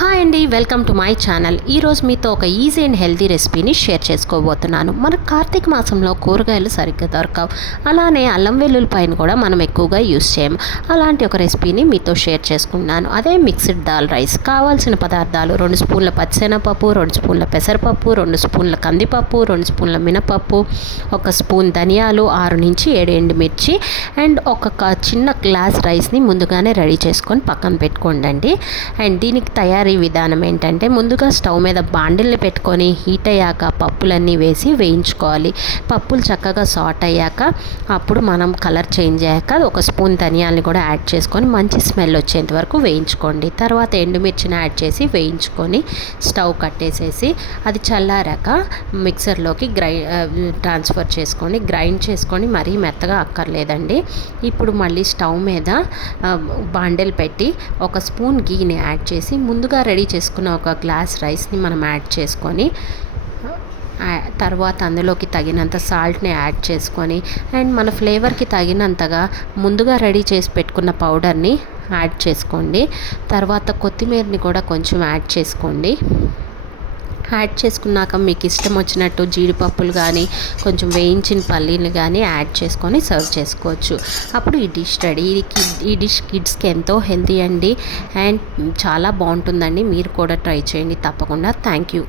Hi అండి, welcome to my channel. ఈరోజు మీతో ఒక ఈజీ అండ్ హెల్తీ రెసిపీని షేర్ చేసుకోబోతున్నాను. మన కార్తీక మాసంలో కూరగాయలు సరిగ్గా దొరకవు, అలానే అల్లం వెల్లుల్లిపాయను కూడా మనం ఎక్కువగా యూస్ చేయము. అలాంటి ఒక రెసిపీని మీతో షేర్ చేసుకున్నాను. అదే మిక్స్డ్ దాల్ రైస్. కావాల్సిన పదార్థాలు 2 స్పూన్ల పచ్చిశనగపప్పు, 2 స్పూన్ల పెసరపప్పు, 2 స్పూన్ల కందిపప్పు, 2 స్పూన్ల మినపప్పు, 1 స్పూన్ ధనియాలు, 6 నుంచి 7 ఎండుమిర్చి అండ్ ఒక చిన్న గ్లాస్ రైస్ని ముందుగానే రెడీ చేసుకొని పక్కన పెట్టుకోండి. అండ్ దీనికి తయారీ విధానం ఏంటంటే, ముందుగా స్టవ్ మీద బాండిల్ని పెట్టుకొని హీట్ అయ్యాక పప్పులన్నీ వేసి వేయించుకోవాలి. పప్పులు చక్కగా సాట్ అయ్యాక అప్పుడు మనం కలర్ చేంజ్ అయ్యాక 1 స్పూన్ ధనియాలని కూడా యాడ్ చేసుకొని మంచి స్మెల్ వచ్చేంత వరకు వేయించుకోండి. తర్వాత ఎండుమిర్చిని యాడ్ చేసి వేయించుకొని స్టవ్ కట్టేసేసి అది చల్లారాక మిక్సర్లోకి ట్రాన్స్ఫర్ చేసుకొని గ్రైండ్ చేసుకొని మరీ మెత్తగా అక్కర్లేదండి. ఇప్పుడు మళ్ళీ స్టవ్ మీద బాండిల్ పెట్టి 1 స్పూన్ గీని యాడ్ చేసి ముందుగా రెడీ చేసుకున్న 1 గ్లాస్ రైస్ని మనం యాడ్ చేసుకొని తర్వాత అందులోకి తగినంత సాల్ట్ని యాడ్ చేసుకొని అండ్ మన ఫ్లేవర్కి తగినంతగా ముందుగా రెడీ చేసి పెట్టుకున్న పౌడర్ని యాడ్ చేసుకోండి. తర్వాత కొత్తిమీరని కూడా కొంచెం యాడ్ చేసుకోండి. యాడ్ చేసుకున్నాక మీకు ఇష్టం వచ్చినట్టు జీడిపప్పులు కానీ కొంచెం వేయించిన పల్లీలు కానీ యాడ్ చేసుకొని సర్వ్ చేసుకోవచ్చు. అప్పుడు ఈ డిష్ రెడీ. ఈ డిష్ కిడ్స్కి ఎంతో హెల్తీ అండి అండ్ చాలా బాగుంటుందండి. మీరు కూడా ట్రై చేయండి తప్పకుండా. Thank you.